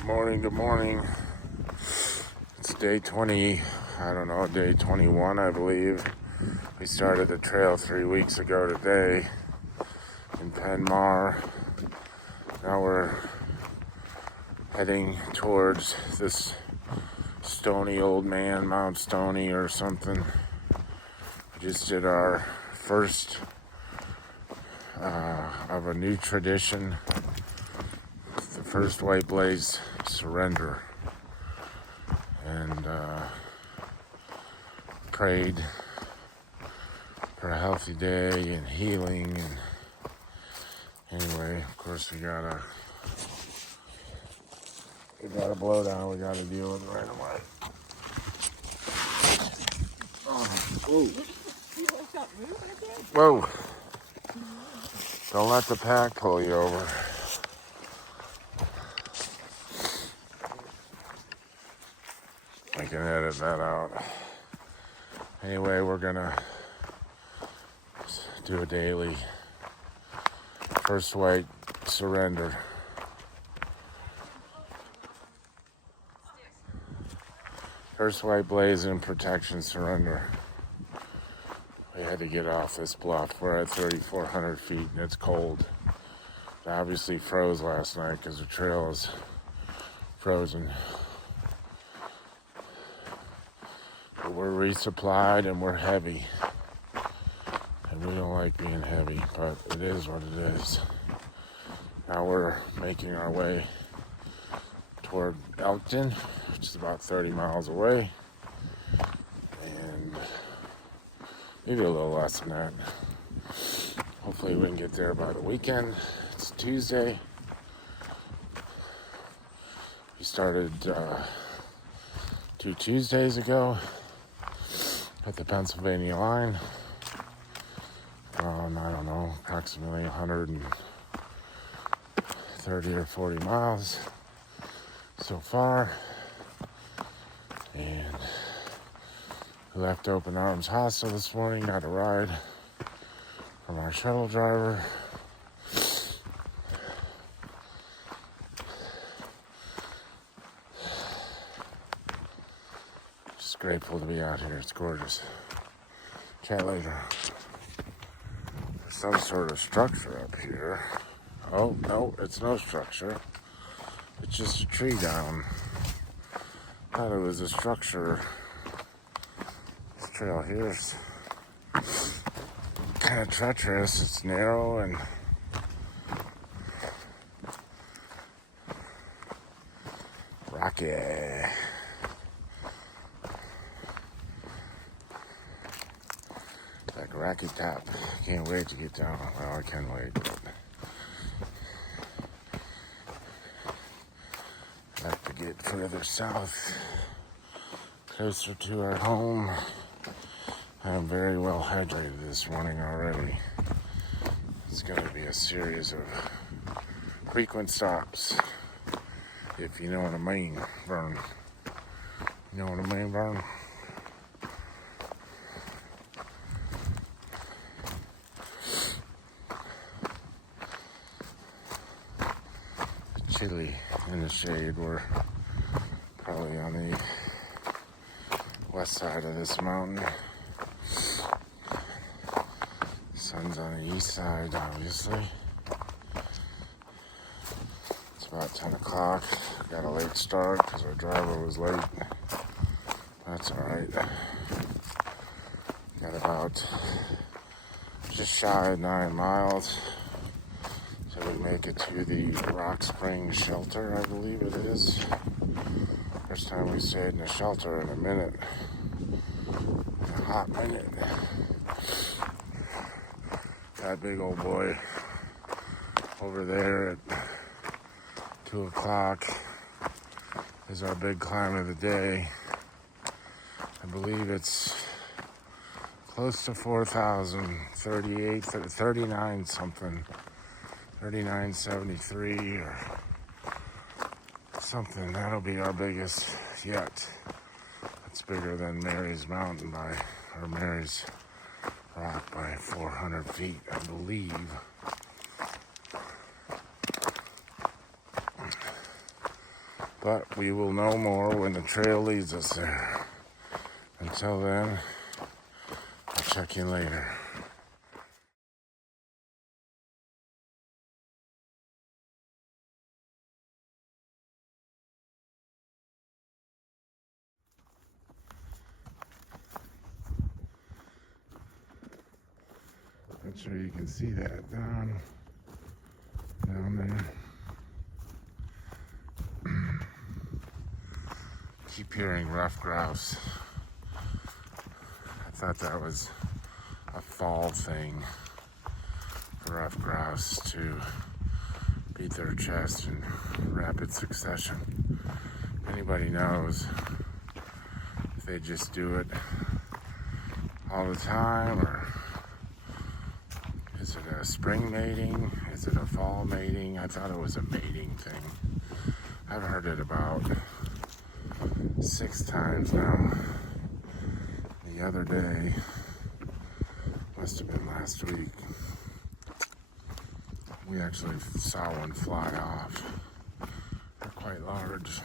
Good morning, good morning. It's day 20, day 21, I believe. We started the trail 3 weeks ago today in Penmar. Now we're heading towards this stony old man, Mount Stony or something. We just did our first of a new tradition. The first white blaze surrender, and prayed for a healthy day and healing. And anyway, of course, we got a blowdown we gotta deal with right away. Whoa! Don't let the pack pull you over. I can edit that out. Anyway, we're gonna do a daily first white surrender. First white blaze and protection surrender. We had to get off this bluff. We're at 3,400 feet and it's cold. It obviously froze last night because the trail is frozen. But we're resupplied and we're heavy. And we don't like being heavy, but it is what it is. Now we're making our way toward Elkton, which is about 30 miles away. And maybe a little less than that. Hopefully we can get there by the weekend. It's Tuesday. We started 2 Tuesdays ago at the Pennsylvania line. I don't know, approximately 130 or 40 miles so far. And we left Open Arms Hostel this morning, got a ride from our shuttle driver. Just grateful to be out here, it's gorgeous. Chat later. There's some sort of structure up here. Oh, no, it's no structure. It's just a tree down. Thought it was a structure. This trail here is kind of treacherous. It's narrow and rocky. Like Rocky Top. Can't wait to get down. Well, I can wait. But I'd like to get further south, closer to our home. I'm very well hydrated this morning already. It's going to be a series of frequent stops. If you know what I mean, Vern. You know what I mean, Vern? Chilly in the shade. We're probably on the west side of this mountain. Sun's on the east side, obviously. It's about 10 o'clock. Got a late start because our driver was late. That's alright. Got about just shy of 9 miles. So we make it to the Rock Springs shelter, I believe it is. First time we stayed in a shelter in a minute. A hot minute. That big old boy over there at 2 o'clock is our big climb of the day. I believe it's close to 4,000, 39 something. 3973 or something. That'll be our biggest yet. It's bigger than Mary's Mountain or Mary's Rock by 400 feet, I believe. But we will know more when the trail leads us there. Until then, I'll check in later. Not sure you can see that down there. Keep hearing rough grouse. I thought that was a fall thing for rough grouse to beat their chest in rapid succession. If anybody knows if they just do it all the time, or is it a spring mating? Is it a fall mating? I thought it was a mating thing. I've heard it about 6 times now. The other day, must have been last week, we actually saw one fly off. They're quite large.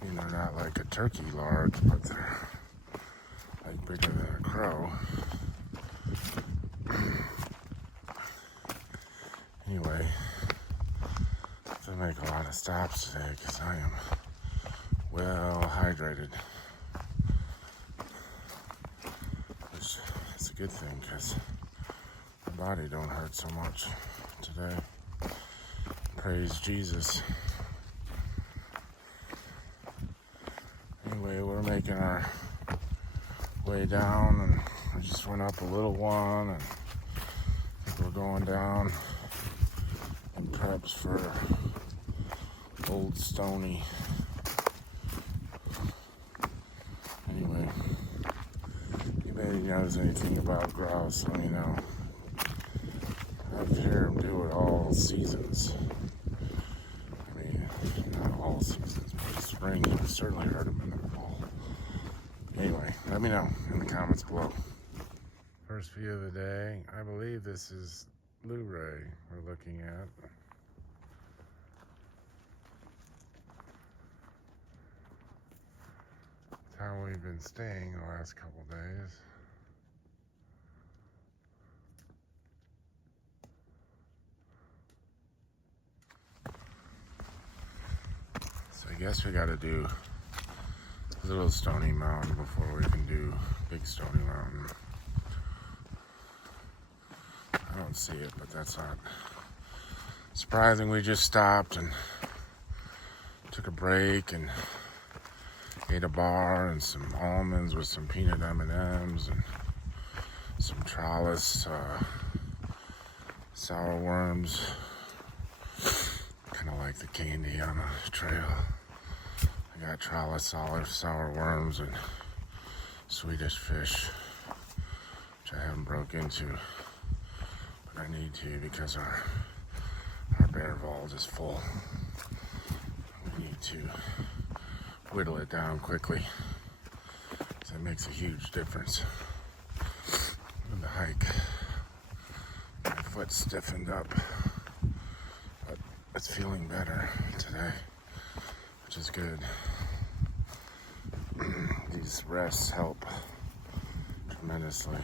I mean, they're not like a turkey large, but they're like bigger than a crow. Anyway, I have to make a lot of stops today because I am well hydrated, which is a good thing because my body don't hurt so much today. Praise Jesus. Anyway, we're making our way down, and we just went up a little one, and I think we're going down in preps for Little Stony. Anyway, if anybody knows anything about grouse, let me know. I've heard them do it all seasons. I mean, not all seasons, but spring, I've certainly heard them in the fall. Anyway, let me know in the comments below. First view of the day, I believe this is Luray we're looking at. That's how we've been staying the last couple days. So I guess we gotta do Little Stony Mountain before we can do Big Stony Mountain. I don't see it, but that's not surprising. We just stopped and took a break and ate a bar and some almonds with some peanut M&Ms and some trellis sour worms. Kind of like the candy on the trail. I got trellis sour worms and Swedish fish, which I haven't broke into, but I need to because our bear vault is full. We need to whittle it down quickly, so it makes a huge difference in the hike. My foot's stiffened up, but it's feeling better today, which is good. These rests help tremendously.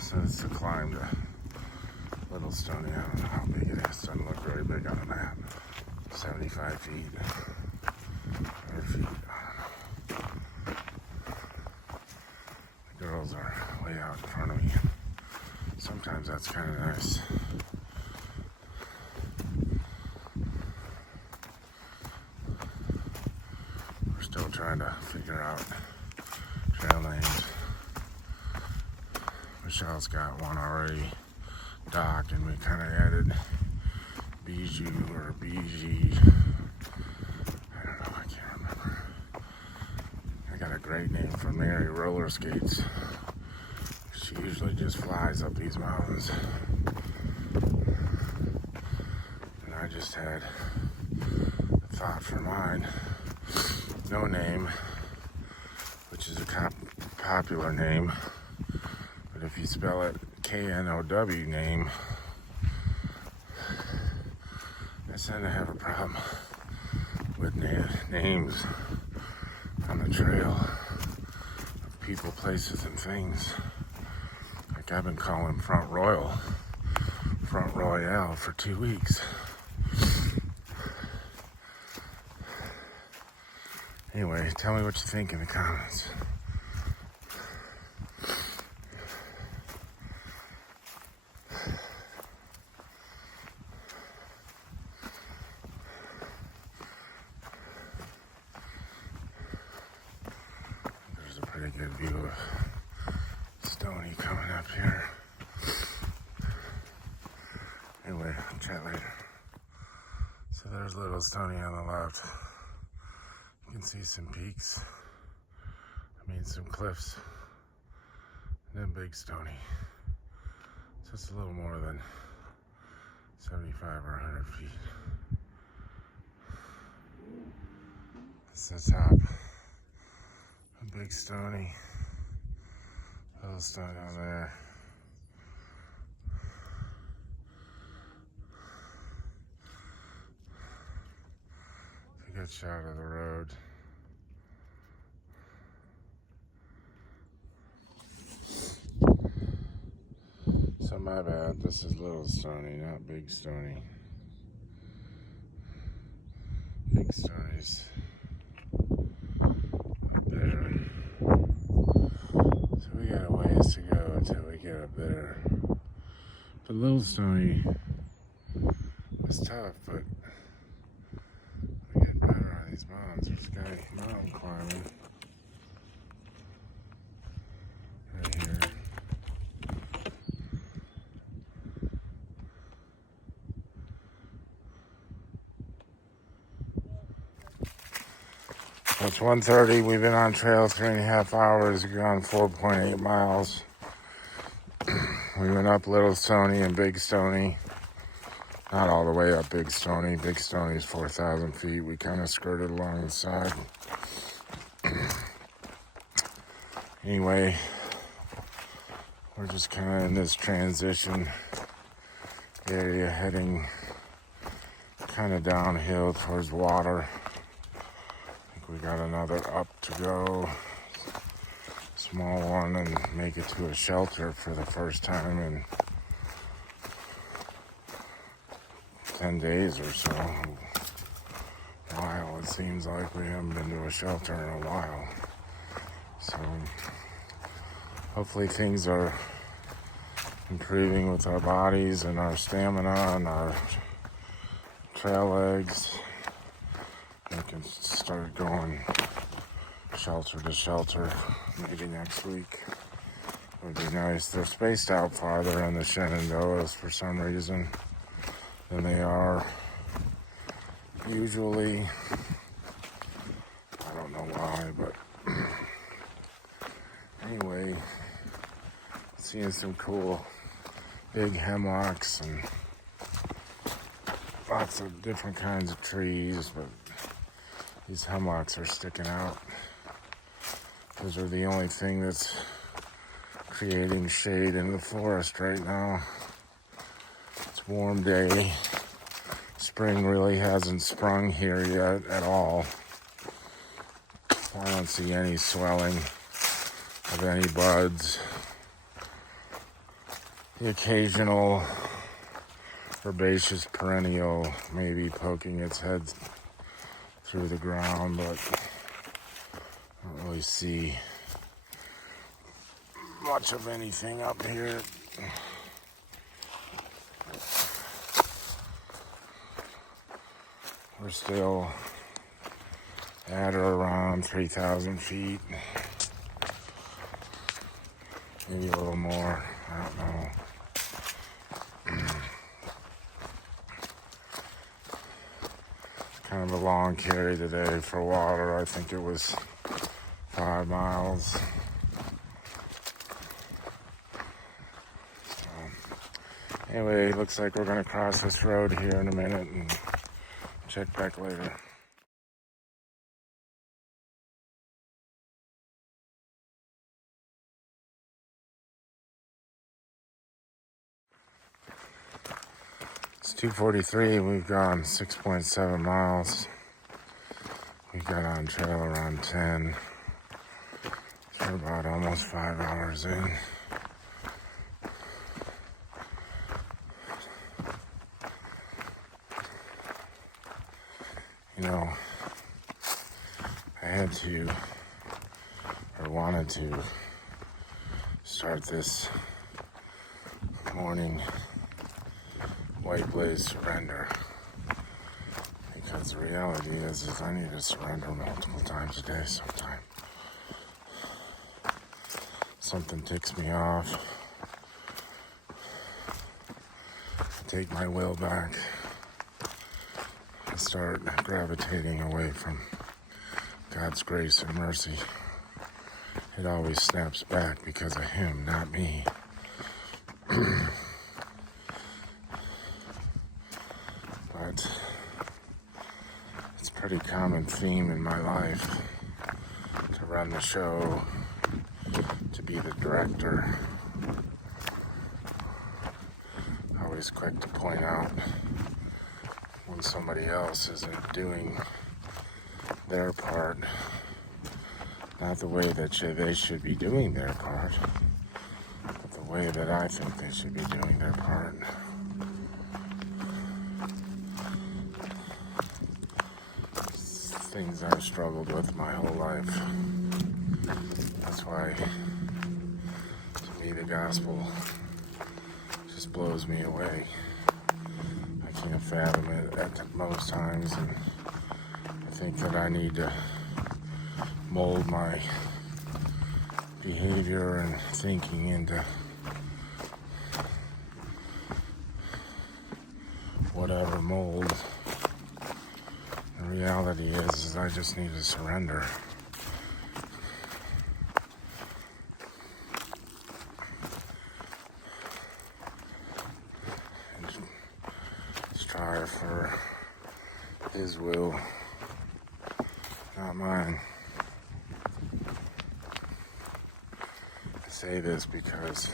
So it's a climb to Little Stony. I don't know how big it is. Doesn't look very big on a map. 75 feet. 100 feet. I don't know. The girls are way out in front of me. Sometimes that's kind of nice. We're still trying to figure out trail names. Michelle's got one already, Doc, and we kind of added Bijou or Bijou. I don't know, I can't remember. I got a great name for Mary roller skates. She usually just flies up these mountains. And I just had a thought for mine. No Name, which is a popular name. But if you spell it K-N-O-W name, I tend to have a problem with names on the trail of people, places, and things. Like I've been calling Front Royale for 2 weeks. Anyway, tell me what you think in the comments. There's a pretty good view of Stony coming up here. Anyway, I'll chat later. So there's Little Stony on the left. You can see some peaks. Some cliffs. And then Big Stony. Just a little more than 75 or 100 feet. It's the top of Big Stony. Little Stony down there. It's a good shot of the road. So my bad, this is Little Stony, not Big Stony. Big Stony's there. So we got a ways to go until we get up there. But Little Stony was tough, but we get better on these mountains. There's a guy mountain climbing right here. It's 1:30. We've been on trail 3.5 hours. We've gone 4.8 miles. We went up Little Stony and Big Stony. Not all the way up Big Stony. Big Stony is 4,000 feet. We kind of skirted along the side. Anyway, we're just kind of in this transition area heading kind of downhill towards water. We got another up to go, small one, and make it to a shelter for the first time in 10 days or so. A while, it seems like we haven't been to a shelter in a while. So hopefully things are improving with our bodies and our stamina and our trail legs. We can start going shelter to shelter maybe next week. It would be nice. They're spaced out farther in the Shenandoahs for some reason than they are usually. I don't know why, but anyway, seeing some cool big hemlocks and lots of different kinds of trees, but these hemlocks are sticking out. Those are the only thing that's creating shade in the forest right now. It's a warm day. Spring really hasn't sprung here yet at all. I don't see any swelling of any buds. The occasional herbaceous perennial maybe poking its head through the ground, but I don't really see much of anything up here. We're still at or around 3,000 feet, maybe a little more, I don't know. Kind of a long carry today for water. I think it was 5 miles. Anyway, looks like we're going to cross this road here in a minute and check back later. 2:43. We've gone 6.7 miles. We got on trail around 10. We're about almost 5 hours in. You know, I had to, or wanted to, start this morning white blaze surrender, because the reality is I need to surrender multiple times a day sometimes. Something ticks me off. I take my will back. I start gravitating away from God's grace and mercy. It always snaps back because of Him, not me. But it's a pretty common theme in my life to run the show, to be the director. Always quick to point out when somebody else isn't doing their part, not the way that they should be doing their part, but the way that I think they should be doing their part. Things I've struggled with my whole life. That's why, to me, the gospel just blows me away. I can't fathom it at most times, and I think that I need to mold my behavior and thinking into whatever mold. The reality is I just need to surrender. And strive for His will, not mine. I say this because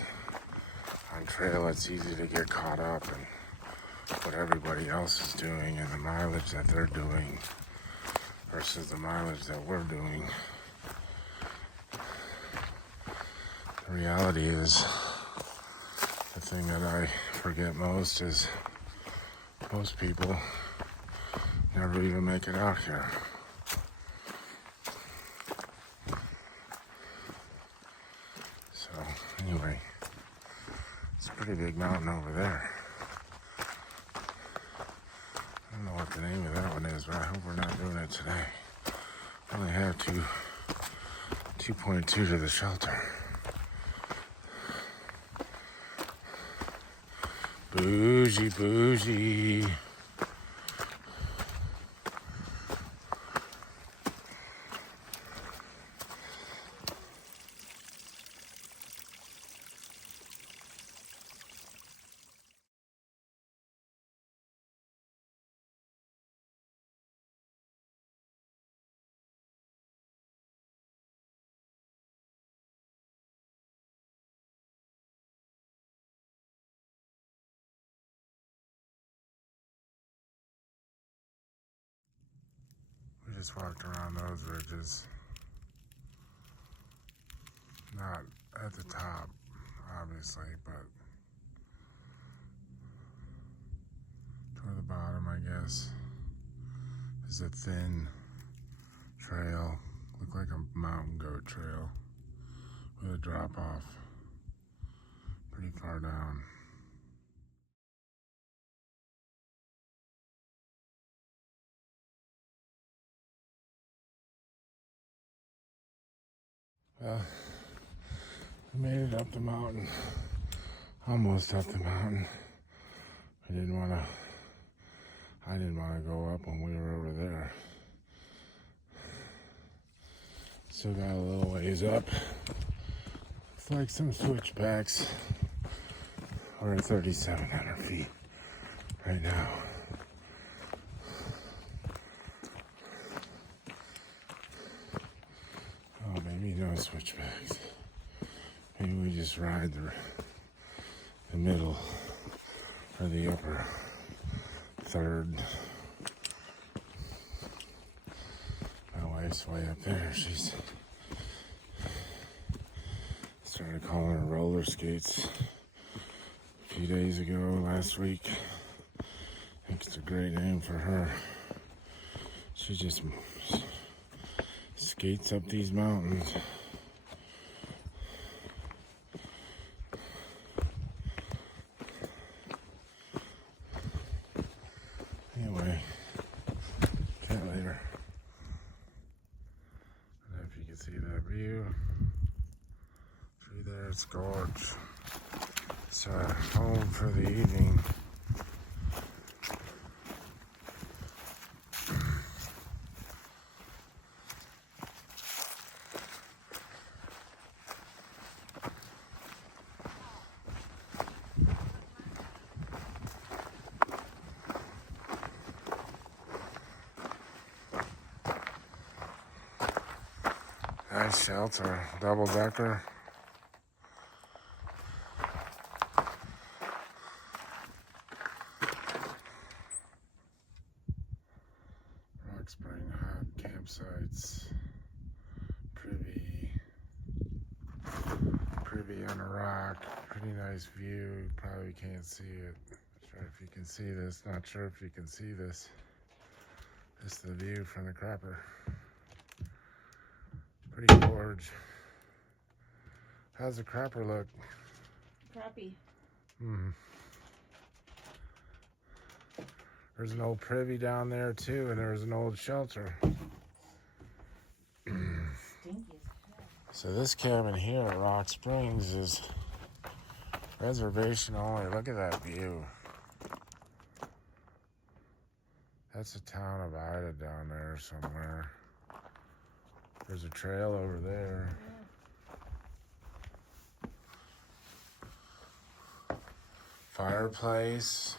on trail it's easy to get caught up in what everybody else is doing and the mileage that they're doing versus the mileage that we're doing. The reality is, the thing that I forget most is most people never even make it out here. So anyway, it's a pretty big mountain over there. I don't know what the name of that one is, but I hope we're not doing it today. I only have 2.2 to the shelter. Bougie, bougie. We just walked around those ridges. Not at the top, obviously, but toward the bottom, I guess, is a thin trail. Looked like a mountain goat trail with a drop off pretty far down. Well, we made it up the mountain, almost up the mountain. I didn't want to go up when we were over there. Still got a little ways up. It's like some switchbacks. We're at 3,700 feet right now. Oh, maybe no switchbacks. Maybe we just ride the middle or the upper third. My wife's way up there. She's started calling her roller skates a few days ago, last week. I think it's a great name for her. She just skates up these mountains. Anyway, chat later. I don't know if you can see that view. Through there, it's gorge. It's home for the evening. Nice shelter, double decker. Rock Spring hot campsites. Privy on a rock. Pretty nice view. Probably can't see it. Not sure if you can see this. Not sure if you can see this. This is the view from the crapper. Pretty gorge. How's the crapper look? Crappy. There's an old privy down there too, and there's an old shelter. So this cabin here at Rock Springs is reservation only. Look at that view. That's the town of Ida down there somewhere. There's a trail over there. Yeah. Fireplace.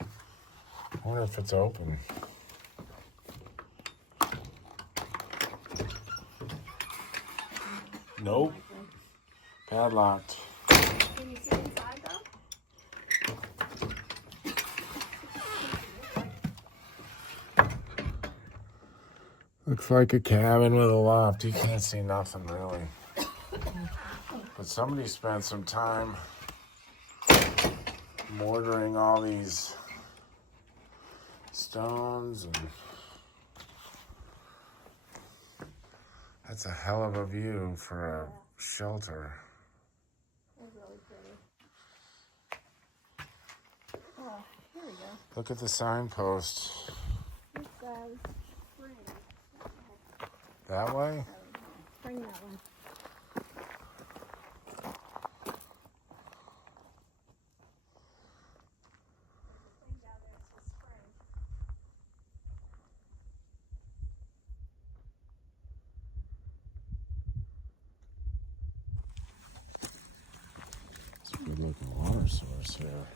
I wonder if it's open. Nope. Padlocked. Can you see inside though? Looks like a cabin with a loft. You can't see nothing really. But somebody spent some time mortaring all these stones, and that's a hell of a view for a shelter. That's really pretty. Oh, here we go. Look at the signpost. It says spring. That way? Spring that one. It's a good looking water source here.